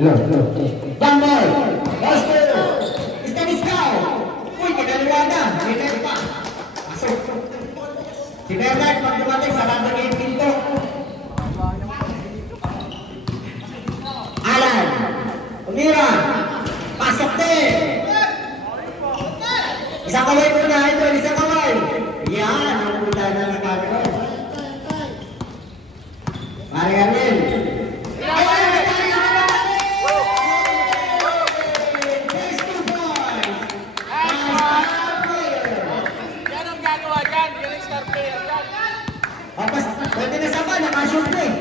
Hello. Jumper! Gusto! Iska! Uy, pagkaliwada! May tayo pa! Pasok! Si Bernard, pag dumating, sarado niya yung pinto. Alan! Umira! Pasok din! Isang kaway muna ito, isang kaway! Yan! Ang puta na nagkakaroon. Pare Arnel! Pwede na sa ba? Nakashoot na eh.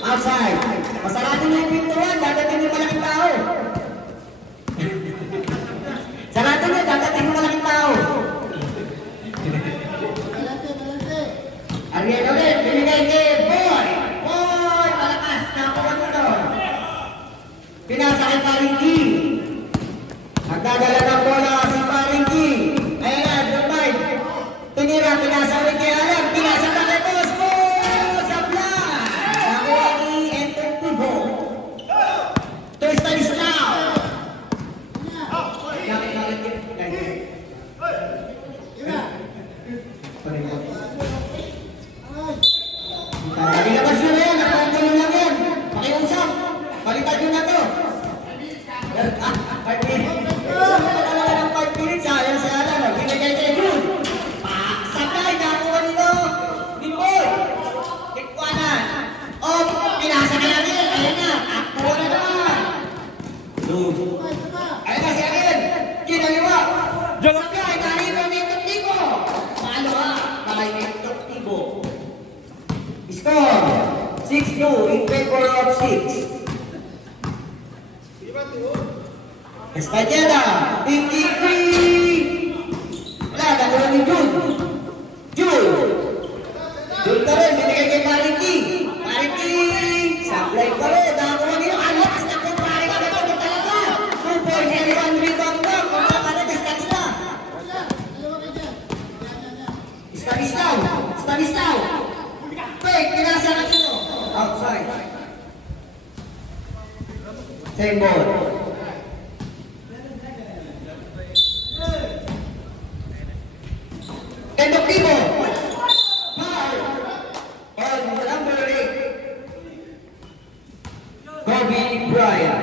Outside. Masarado na yung pintuan. Dadating yung malaking tao. Sarado na. Dadating yung malaking tao. Ariel ulit. Binigay kay Boy. Boy! Malakas. Nakuha mo doon. Pinasa kay Paringki. Nagdadala ng bola si Paringki. Tinira, pinasa ulit kay Alam, pinasa pa kay Bosco! Sa plan! Nakuha ni Enter Tibo. Twist na Islaw! Nabilabas nyo na yan, nakuha nyo lang yan. Pakiusap, balitan nyo na to. 5 minutes. Usap na talaga ng 5 minutes, sayang si Alam. Binigay kay June. Pinasa ka namin! Ayan na! Aktuwa na naman! Ayan na si Akin! Kinaliwa! Sakay! Narito may tuktibo! Palo ha! Bakay may tuktibo! Score! 6-2 in favor of 6. Estallada! 53! Wala! Nakuha ni June! June! June ka rin! Binigay kay Paringki! Paringki! Sablay pa rin! Nakuha niyo! Ang lakas na kung paring ka ito! Talaga! 2.01 rebound na! Kung makalag, Stanislaw! Stanislaw! Stanislaw! Fake! Pinasa na ito! Outside! Same ball! Endoktibo! Kobe Bryant.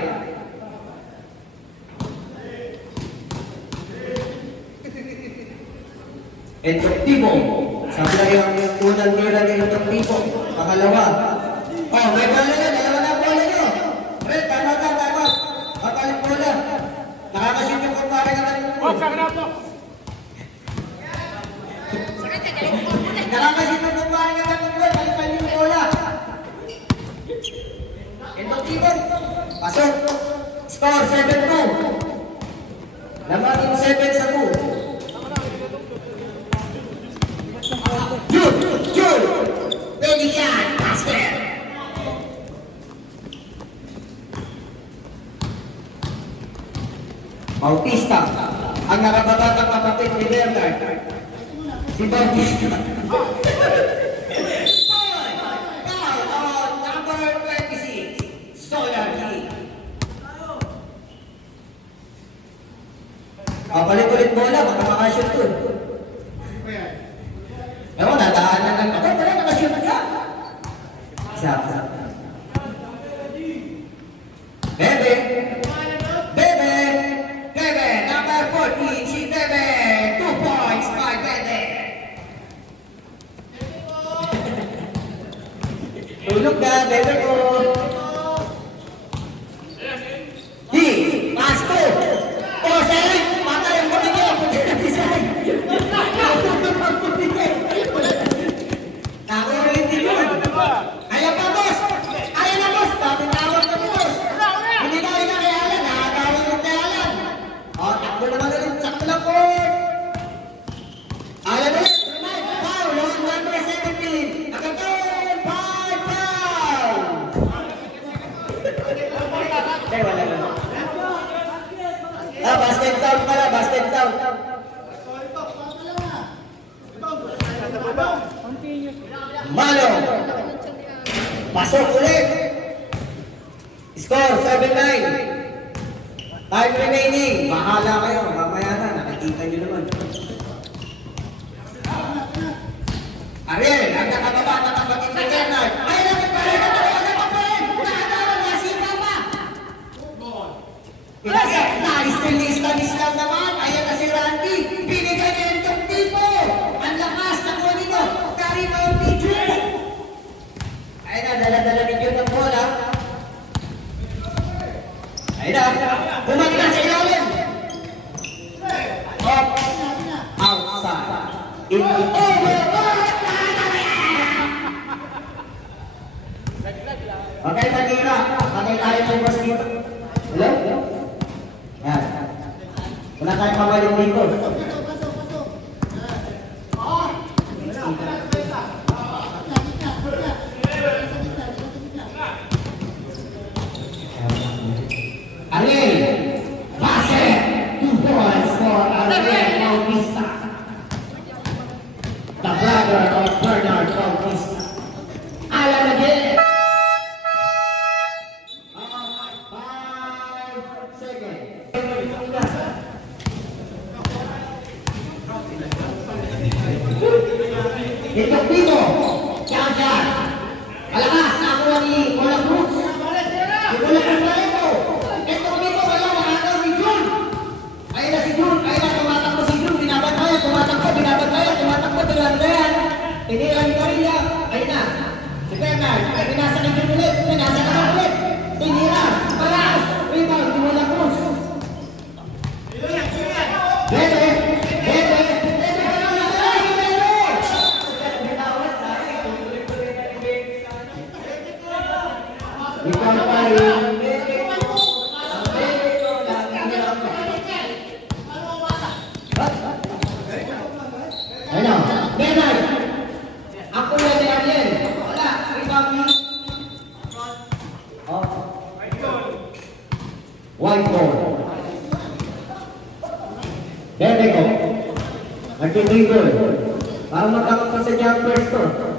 Endoktibo. Sablay ang unang nila ng Endoktibo. Pakalawa. Oh, may bola na. Dalawa na bola nyo. Red, tama. Papalit bola. Nakakashoot yung kumpare ka ng bola. Nakakashoot yung kumpare ka ng bola. Palipan yung bola. Endoktibo. Pasok. Score 7-2. Laman yung 7 sa 2. Jude! Pwede yan! Basket! Bautista. Ang narabatatang kapatid ni Bernard. Si Bautista. Palit-ulit bola, baka makashoot to. Ewan, nataanan lang. Ako, wala, nakashoot ka. Isa. Bebe, number 14, si Bebe. 2 points by Bebe. Tulog na, Bebe ko. Pasko. Sa'yo, mata yung pamilya. Nakulit din yun. Ayaw pa, boss. Ayaw na, boss. Tawag ka mo, boss. Hindi ka rin na kay Alan. Nakakawin mo kay Alan. O, takbo naman ulit. Sakto lang po. Alan ulit. Foul. Number 17. Nakatun. 5 foul. Malo. Pasok ulit. Score 7-9. Time remaining. Bahala kayo. Mamaya na. Nakikita nyo naman. Ariel, ang nakababa na kapatid na Bernard. Ay, lapit pa rin. Nakatawa na. Sipa pa. Nice lang naman. Ayan na si Randy. Binigay niya itong tipo. Ang lakas. Nakuha nito. Carry-out ni June. Ayun na. Dala-dala ni June ng bola. Ayun na. Bumalik na sa ilalim. Up. Outside. In the over. Okay, Manila. Patay tayo ng boss dito. Hello? Yan. Wala tayong mabalik dito. Ariel! Pase! 2 points for Ariel Bautista. The brother of Bernard Bautista. Alan again! 5 seconds. Ito Pino, Jaja, malakas na ako ni Bola Cruz. Si Bola Cruz na ito. Ito Pino, wala nakagaw ni June. Ayun na si June, ayun na tumatakbo si June. Binabantayan, tumatakbo, binantayan. Tinira ni Maria, ayun na. Si Bernard, ay binasa ni June ulit, binasa naman ulit. Tinira, palas, rebound, si Bola Cruz. Bebe. Ikaw tayo. Ano? Bernard! Ako na si Ariel. Wala. Ikaw ni. White ball. Bebe ko. Nag-dribble. Para matawag ka sa jumpers to.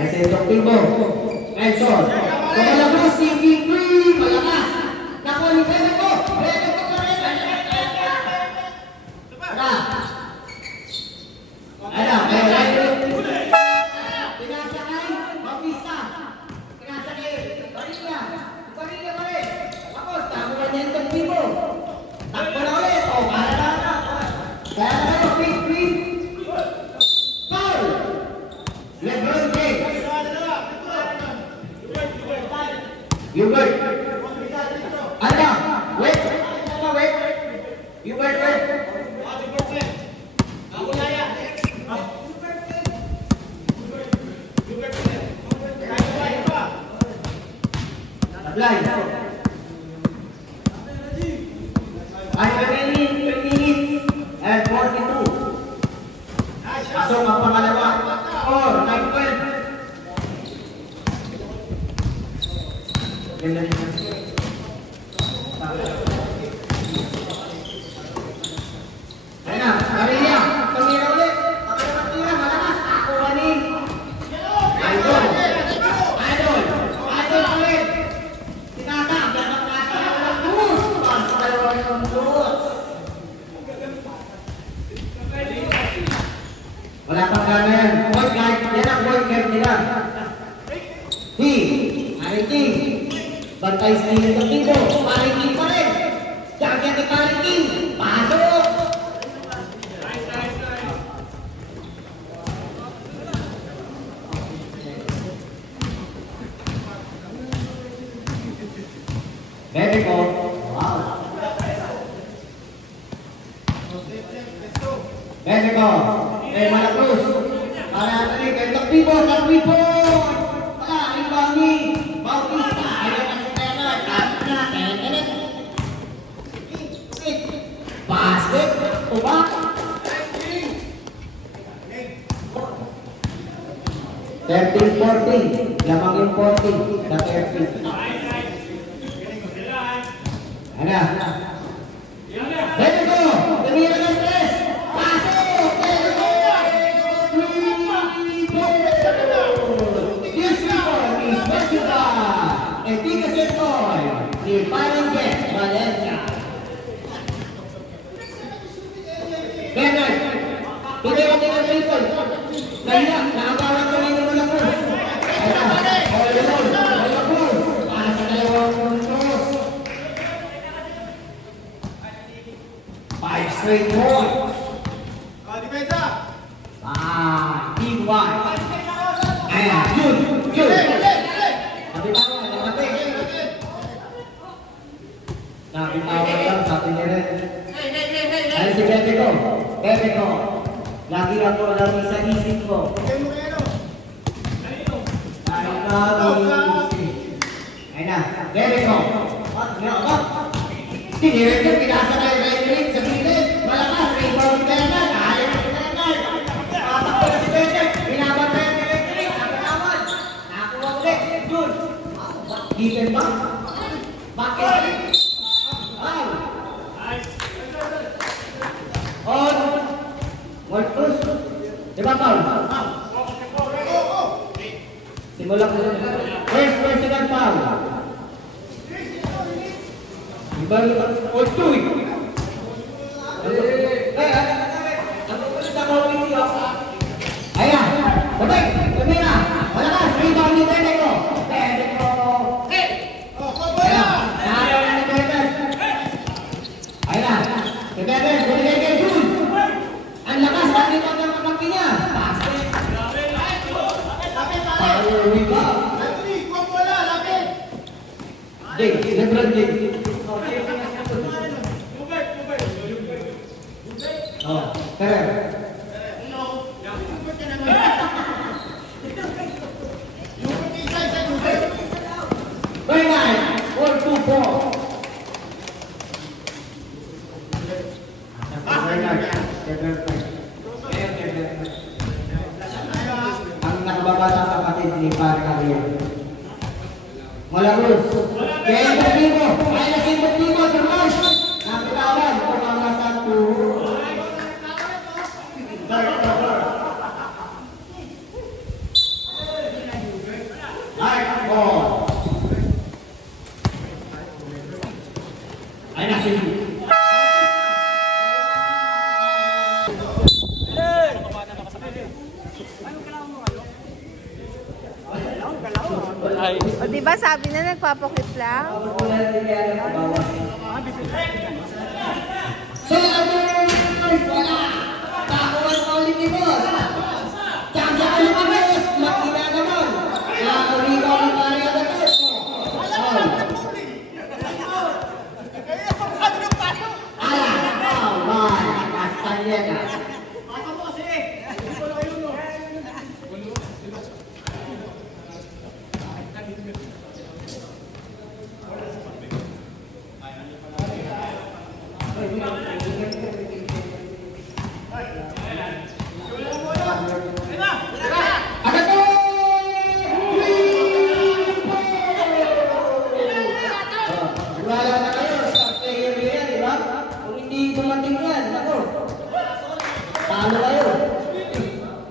Ese itong Timbo. Edson. Kumalabas si Kikri. Malakas. Nakuha ni Bebe ko. Bebe ko pa rin. Wala. Ano? Pinasa kay Bautista. Pinasa kay Barilla. Barilla pa rin. Tapos, takuha niya itong Timbo. Takbo na ulit. O, para na. Kaya na kayo. Quick. Foul. LeBron James. Hubert. Ano? Wait. Hubert, wait. Apply. Ay, 20 minutes and 42. Pasok ang pangalawa. Or, 9-12. Ganda niya. Ayun na, Maria. Tumira ulit. Ako naman tira, malakas. Ako ni Idol ulit. Sinaka, dapat nasa ng bus. Pasok tayo ng bus. Wala pang gana yan. Point guard. Yan ang point guard nila. Mariting. Bantay sa inyo ng Tibo. Mariting pa rin. Jacket ni Mariting. Pasok. Bebe ko. Wow. Bebe ko. Malacruz. Para natin kay Tibo. Sa Tibo. Wala. Ibangi. Bautista. Ayaw na si Bernard. Basket. Uba. 13-14. Lamang yung 14. Na 13. Ano? Bebe ko. Tumira ng 3. Pasok. Tuloy ang tingnan sa ipon. Kaya, nakabawang ko rin naman ako. Kaya, all the ball. Para sa dalawang puntos. 5 straight points. Big one. Ayan, yun. Nabitawan, nakating. Nabitawan lang, sabi niya rin. Ay, si Bebe ko. Lagi ako lang sa isip ko. Ay na, Bebe ko. Tinirin ko, pinasa na yung right sa gilid. Malakas, rebound Bebe. Kaya na si Bebe. Tatakbo na si Bebe. Binabantay ang Bebe. Nakataman. Nakakuha ulit. Yun. Given ba? Bakit? On. Marcus. Diba, Paul? Simula ko. First second foul. Or two. Ayan. Patay. Kamera. Malakas. Rebound ni Bebe ko. Ayan. Nakayaw na ni Bebe. Ayan. Si Bebe. Buligay kay Jun. Ang lakas. Bakit ang kapampi niya? Basket. Power rebound. Jake. Lebron Jake. Oh, keren. Very nice. 4-2-4. Ang nakababasa kapatid ni Pare Carrier. Malagos. Kaya yung pagbibo. Ay nasin pagbibo. Termas. Nakitawan. Pumama sa 2. Ay nasin. O diba sabi na nagpapakit lang? So, wala. Takuan pa ulit ni Boss. Tiyangga ka naman, Boss. Makina naman. Nakakurigaw ng pare agad, Boss. Castaneda.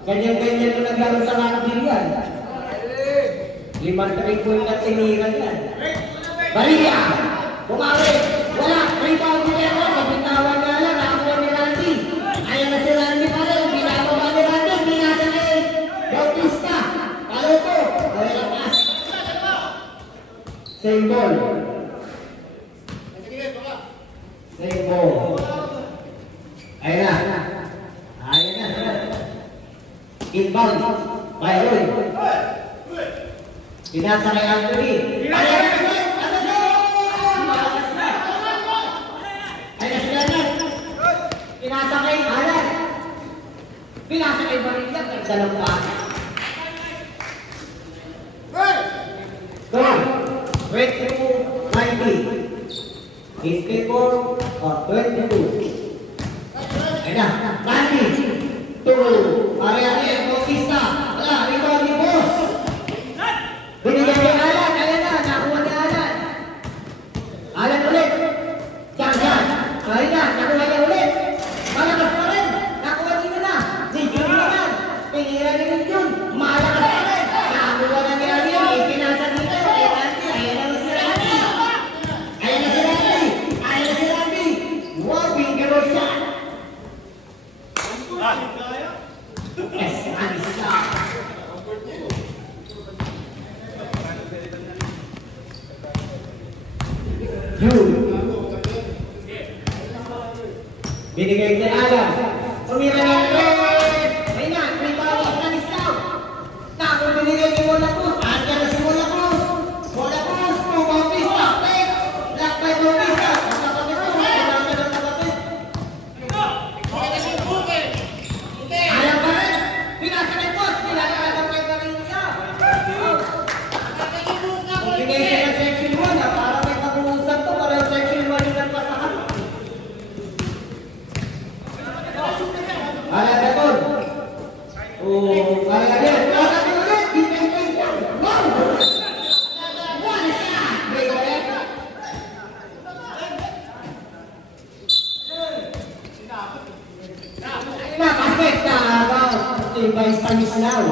Ganyan-ganyan na naglaro sa rugby yan. 5 3-point na tiniran yan. Barilla! Bumawi! Wala! Rebound ni Leron! Kapitawan nga lang! Nakakuha ni Randy! Ayan na si Randy pa rin! Binababa ni Randy! Binasa ni Bautista! Paloko! Away pass! Same ball! Same ball! Ayan na! Ayan na! Inbound! Byron! Pinasa kay Anthony! Ayan na! Pinasa kay Alan. Pinasa kay Barilla. Nagdalaw pa. Go! Break to 90. 84 or 22. Ayan na. 90. 2. Ari-ari. Bautista. Wala. Rebound ni Boss. Binigyan ni Alan. Ayan na. Nakuha ni Alan. Alan ulit. Tiyan. Ayan na. Nakuha niya ulit. Malakas pa rin! Nakuha nila na! Si Jun naman! Tingira ni Jun! Malakas pa rin! Nakuha na ni Ariel! Ipinasa dito! Ayan na si Randy! Ayan na si Randy! Ayan na si Randy! Wow! Finger shot! Yes, alis siya. Yun. Binigay kay Alan. Tumira ng tres. Ay na, may bawang na listaw. Tapos binigay kay Mola Cruz. Asa na si Mola Cruz. Mola Cruz, Bautista. Black by Bautista. Nakapit ko. Nakapit ng nakapit. Alam ka rin. Pinasa ng boss. Pinalalagang kay Maria. Binigay siya ng section 1. Para may pag-uusap to. Para yung section 1 yung nagpasahan. Alam ka to. Oh, alam ka rin. Alam ka rin. Defending. Wow! One shot. Break ulit. Nakapit na agad. Ito yung by Stanislaw.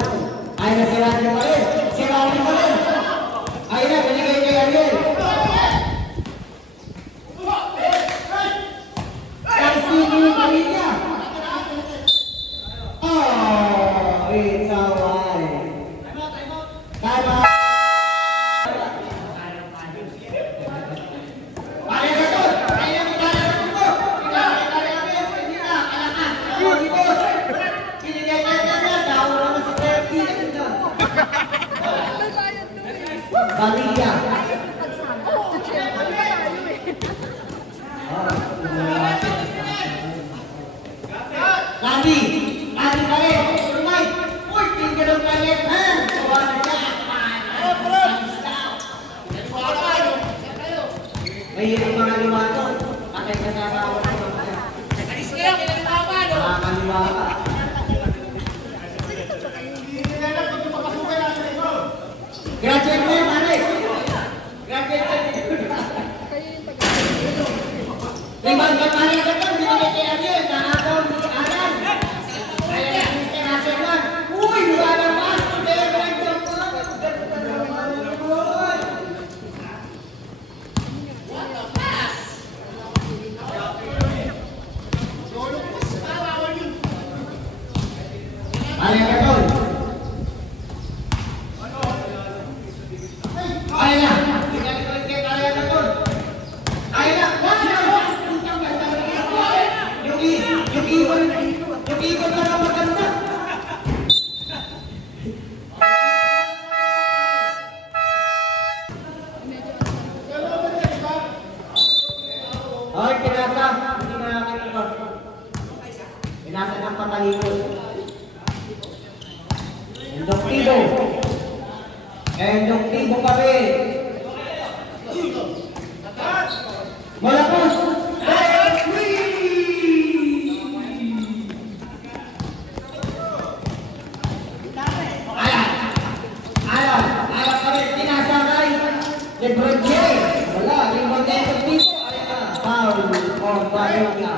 Ay na si Randy pa rin. Si Randy pa rin. Ay na, binigay kay Ariel. Ay, si Pamilya. Oh, it's alright. Time out. Ay na to. Ay na to. Maria. Lagi kali. Rumay. Uy, tinggal ang kalit. Sawa na siya. May yung mga liwato. Patay ka sa asawa ko. Nakakaliwa ka. Graduate mo yan, pare. Graduate mo yan. Rebound ka pare ka to. Binigay kay Ariel. Nakakaw ni Alan. Kaya na Mr. Hasselman. Uy, wala pa. Pero nag-jump pa. Ganda naman yun. What a pass! Pare ka to. Ay na! Kaya na to! Ay na! Yung ibon na lang maganda! Ay, pinasa! Hindi na namin ito. Pinasa ng patalikod. Endoktibo! Endoktibo pa rin! Malapos! Alam kami, pinasakay! Lebron James! Wala, yung magandang tipo! Foul or Bayoka!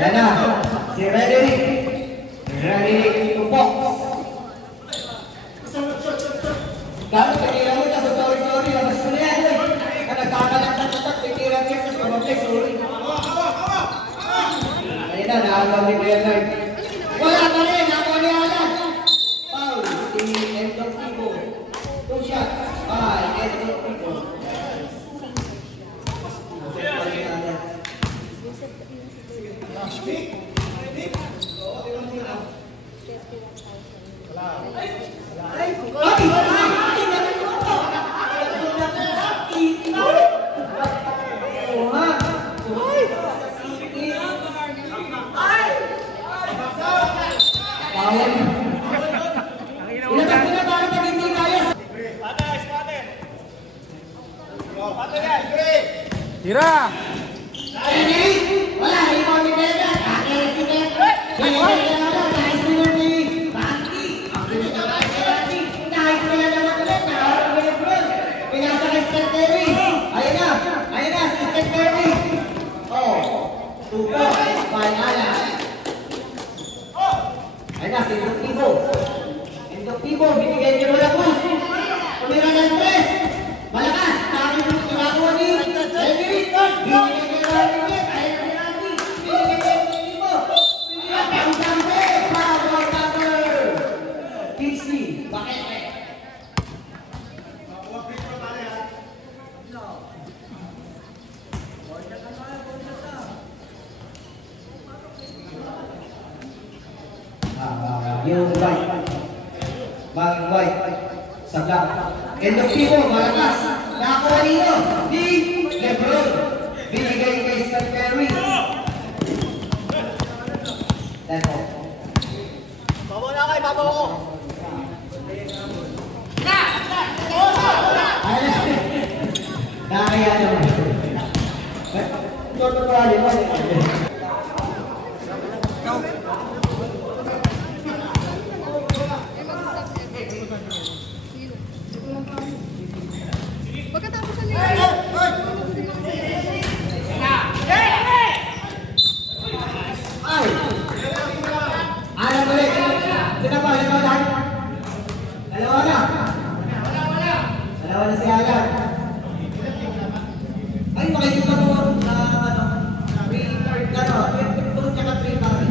Yan na, si Reddick Tupok. Gano'n kanila mo, nasa sorry, labas mo na yan. Nagkakalang tatak, titira niya, tapos kamapay, sorry. Ayun na, nakagaw ni Kuya Lord. Wala pa rin, ako ni Alan. Foul, si Endoktibo. 2 shots by Endoktibo. Tira! Wala, rebound ni Pedro. Akin si Pedro. Nice winner ni Baki. Nice winner naman ulit. Nakaroon ni Lebron. Pinasa kay Steph Curry. Ayun na, si Steph Curry. Oh, 2 points by Alan. Ayun na, si Endoktibo. Binigay niya wala po. Tumira ng 3. Malakas. Sabi mo, Yung white. Bagong white. Sabla. Endoktivo, malakas. Nakakuha nito. Di Lebron. Binigay kay Steph Curry. Tempo. Babaw na kayo, babaw ko. Nakakaya naman. Totoo naman. Pagkatapos sa nila. Ay! Alam mo rin. Dalawa lang. Dalawa na. Dalawa na si Alan. Ay, makikita mo na ano, 3-3 na no. 2 tsaka 3 pa rin.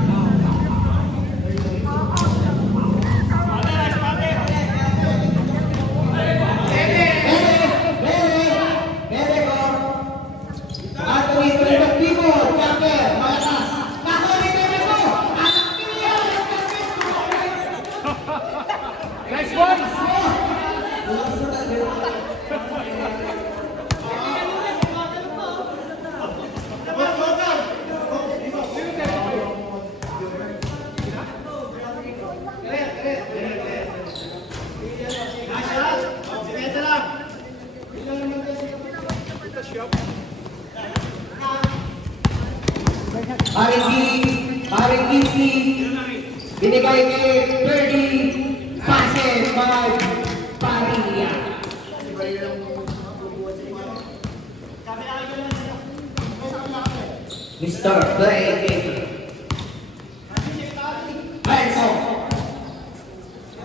Marikisi, binigay kay Birdie, pase by Parilla. Mr. Playmaker. Benson,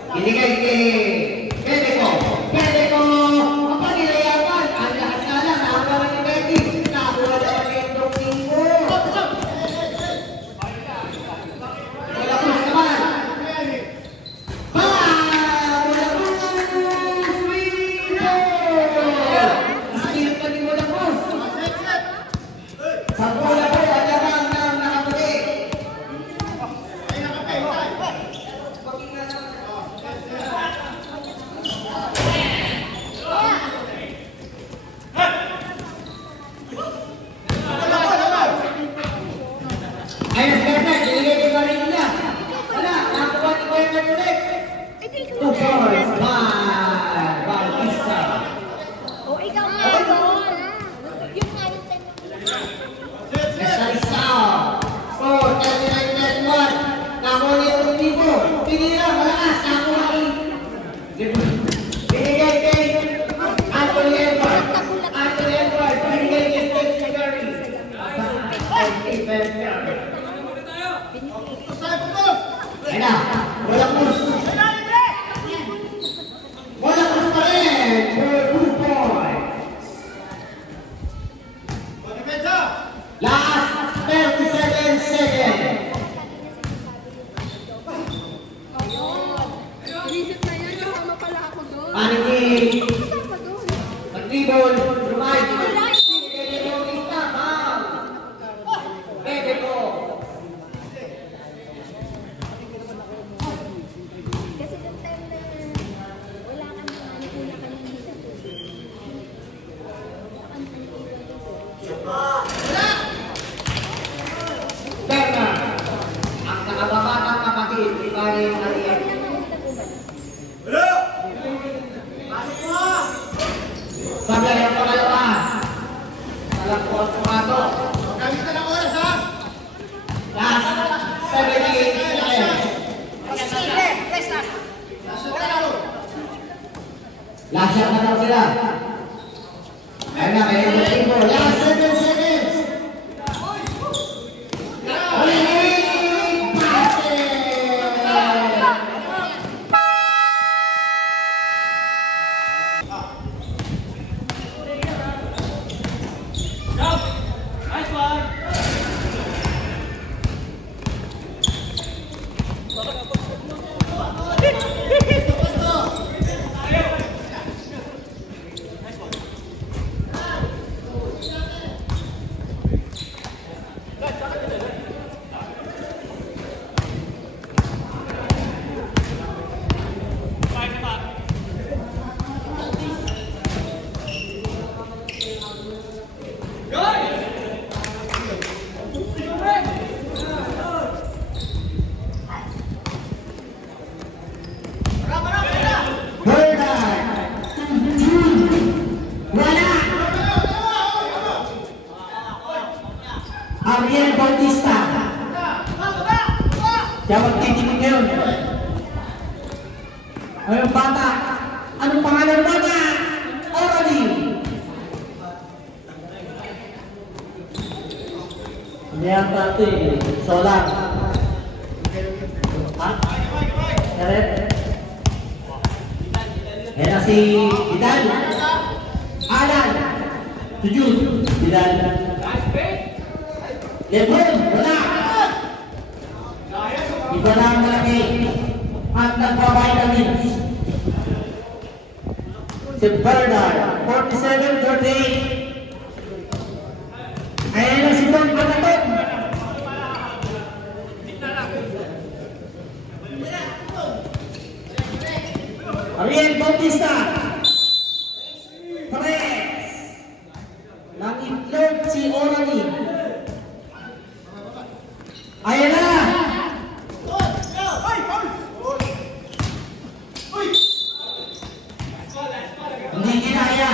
binigay kay Pedeko. Pedeko, apa nilayapan? Ang lakas nga lang, nakakuha ni Betty. Nakakuha na kami yung Domingo. Last shot na daw sila. Ayun na, kaya yung team mo. Last 7 seconds. Ariel Bautista. Siya magtitingin ngayon. Ayun, bata. Anong pangalan ng bata? Orally. Hindi ang tato eh. Solar. Ha? Eret? Ayan na si Vidal. Alan. Sujud. Vidal. Lebron. Wala. Iba na ang malaki. At nagpapaitamin. Si Bernard. 47-38. Ayan na si Don Panaton. Ariel Bautista. Perez. Nag-itlog si Orani. Ayan na. Hindi kinaya.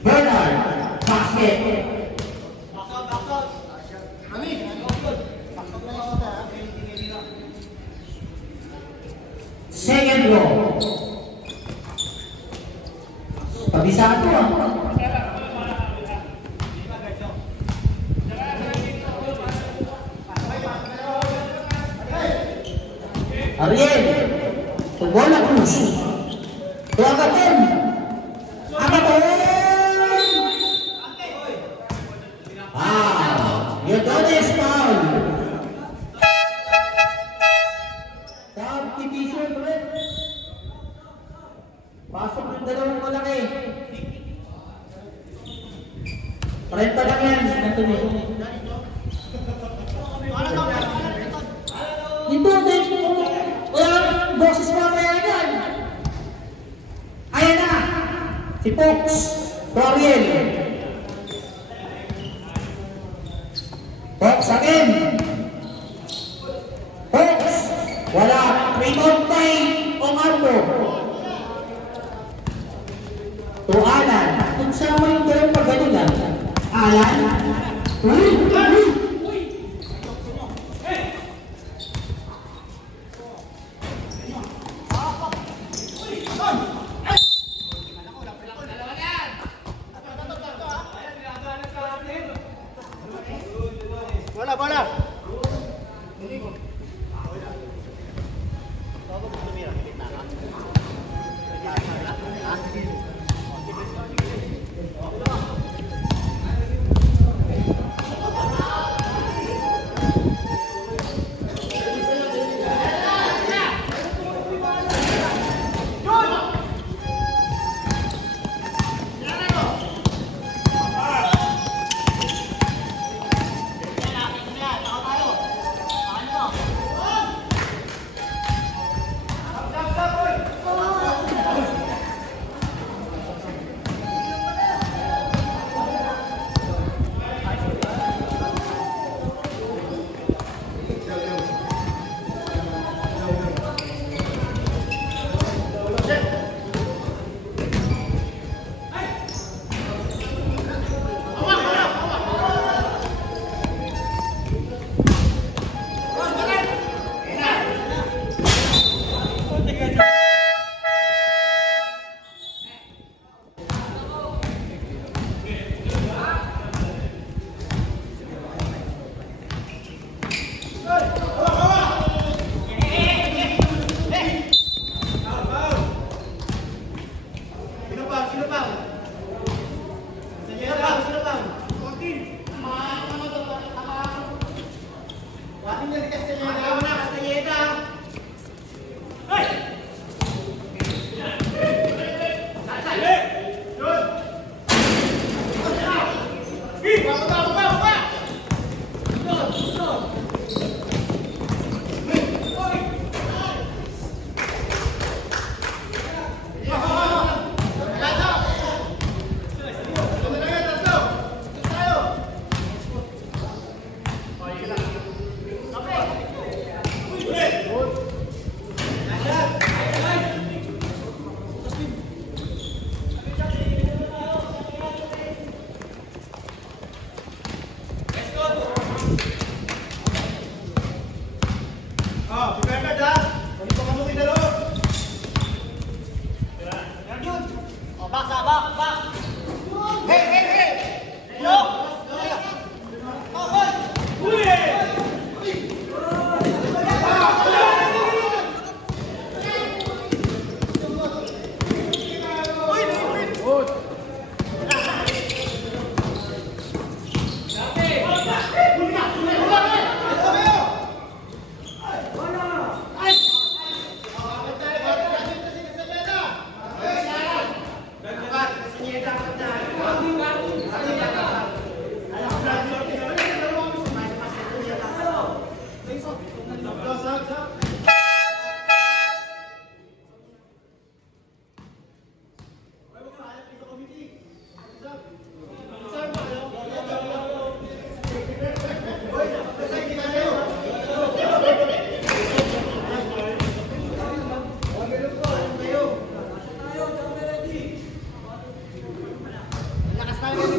Bernard, basket. Second row. Pabisado ah. Ariel, bola Cruz. Tuwagatin. Agaton. Yodones foul. Subdivision ulit. Pasok ng dalawang malaki. 30 lang yan. Anthony. Dito, walang boses mamaya yan. Ayan na. Si Fox. Ariel. Fox again. Fox. Wala. Rebound by Omardo. To Alan. Kung sama yung dalawang paggaling lang. Alan. Bola.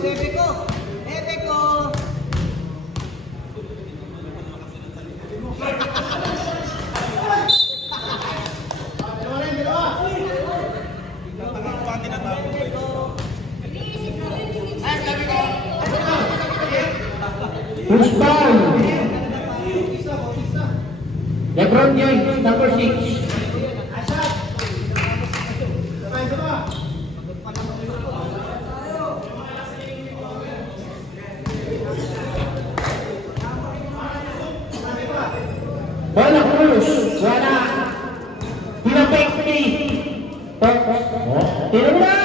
bebe ko. Bebe ko. Push down. LeBron James, number 6. Bola Cruz, wala. Pinapekti. Tira mo na!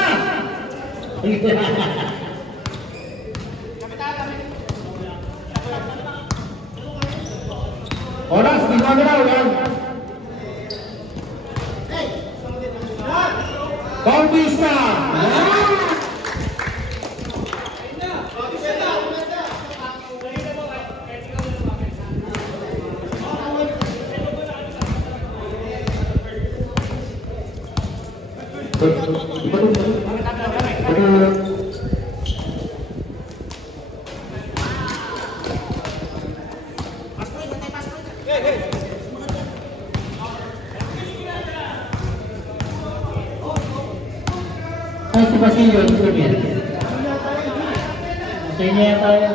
Oras, di mo na yan. Bautista! Ay, si Basilio, ito niya. Sa inyo yan tayo.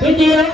Hindi yan.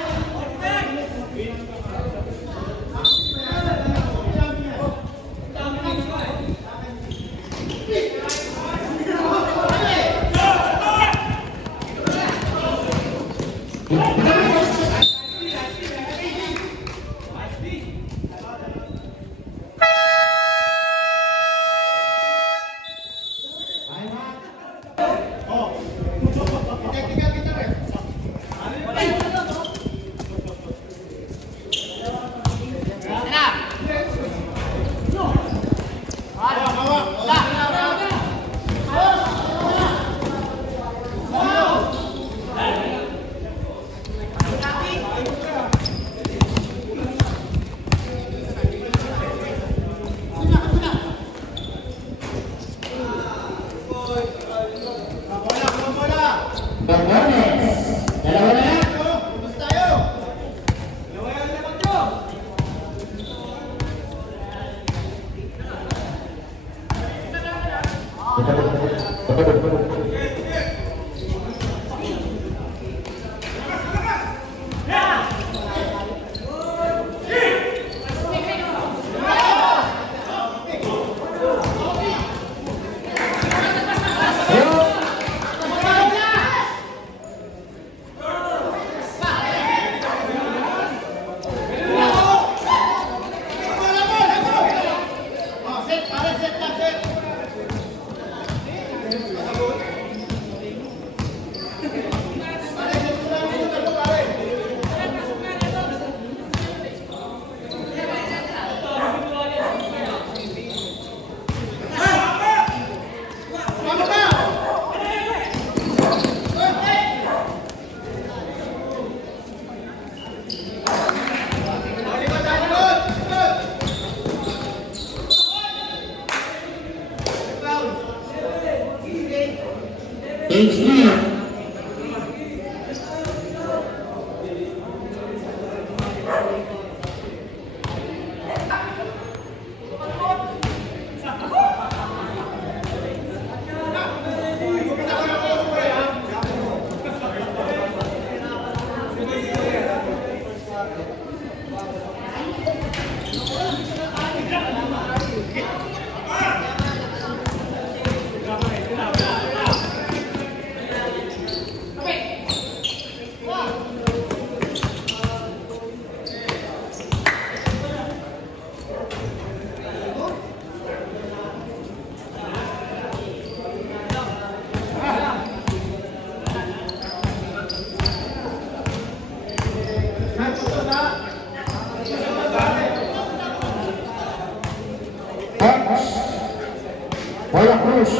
Bola Cruz.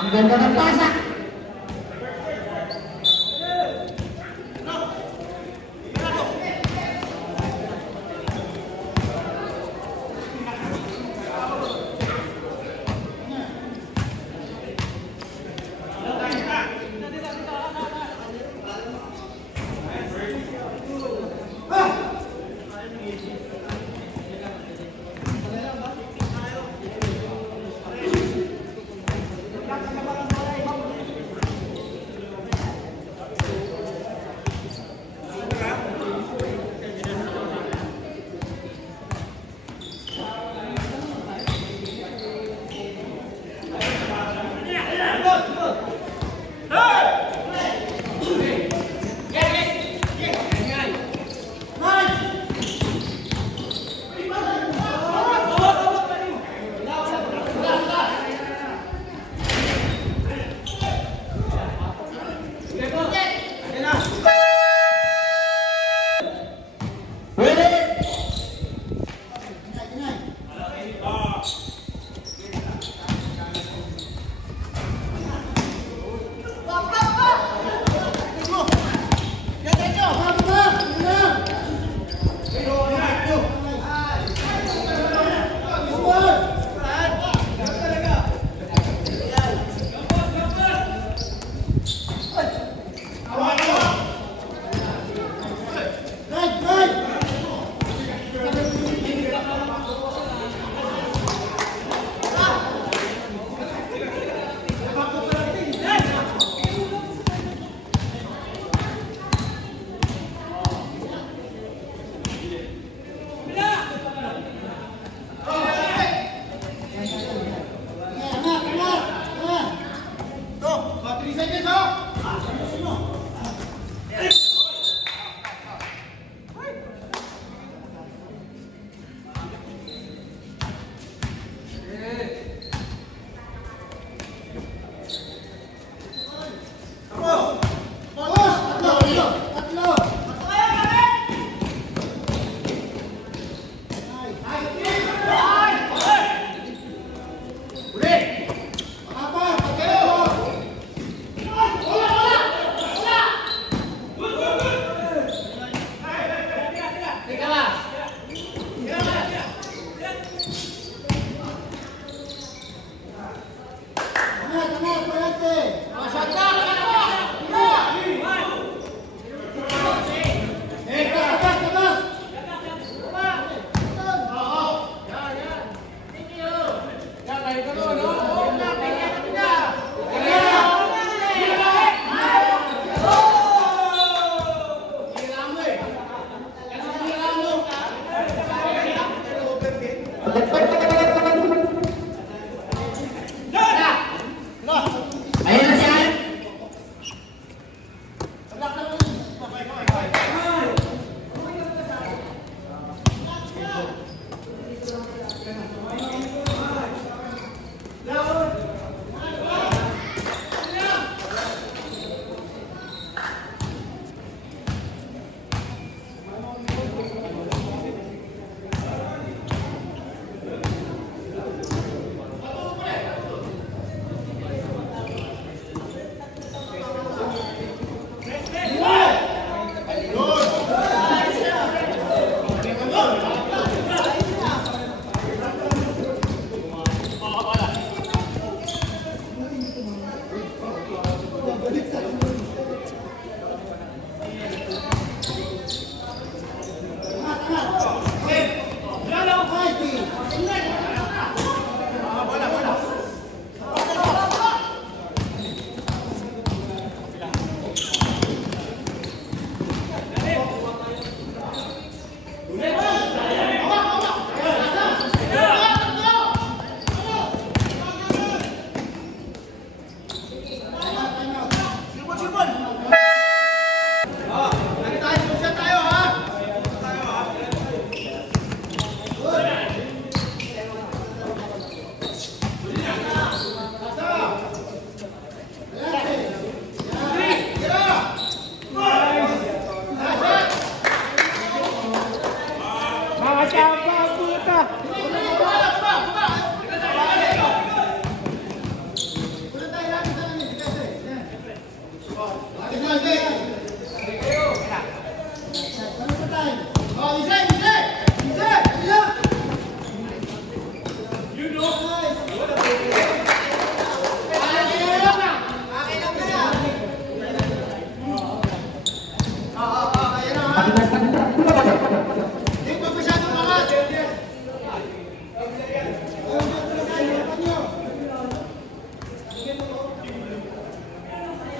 Ang ganda ng pasa.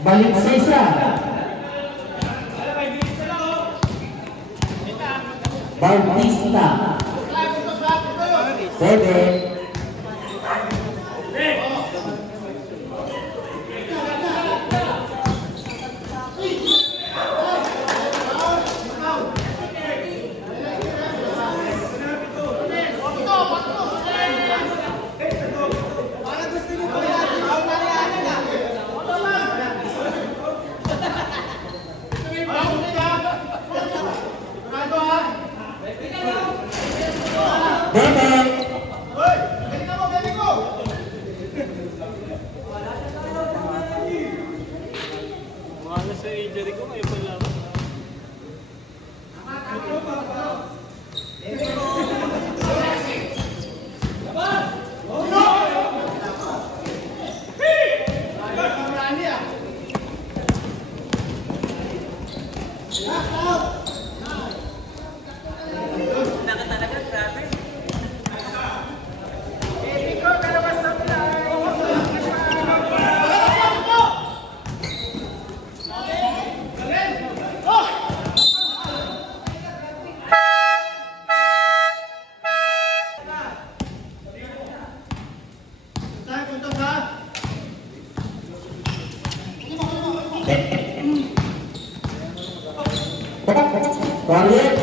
Balik sa isa. Bautista. 7. Vale.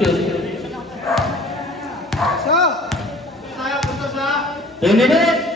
shoot. So, saya punta sa 2 minutes.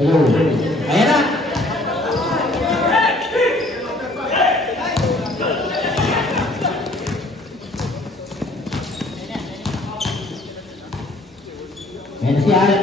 Ayan na. Ayan na si Al.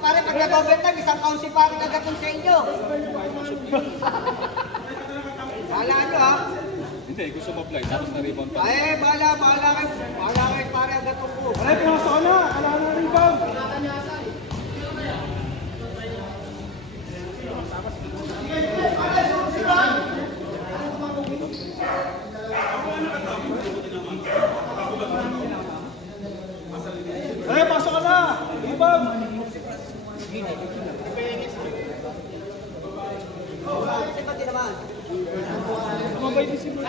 Pare, pag nag-overtime, isang council pare nagapon sa inyo. Bahala nyo ha. Hindi, gusto mo apply, tapos na-rebound pa. Ay, bahala kayo pare ang gatong po. Pare, pinasok ka na. Ala na rebound. Pare, pasok ka na. Rebound. Pati naman. Mabay din si Bruno.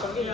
Pangkin,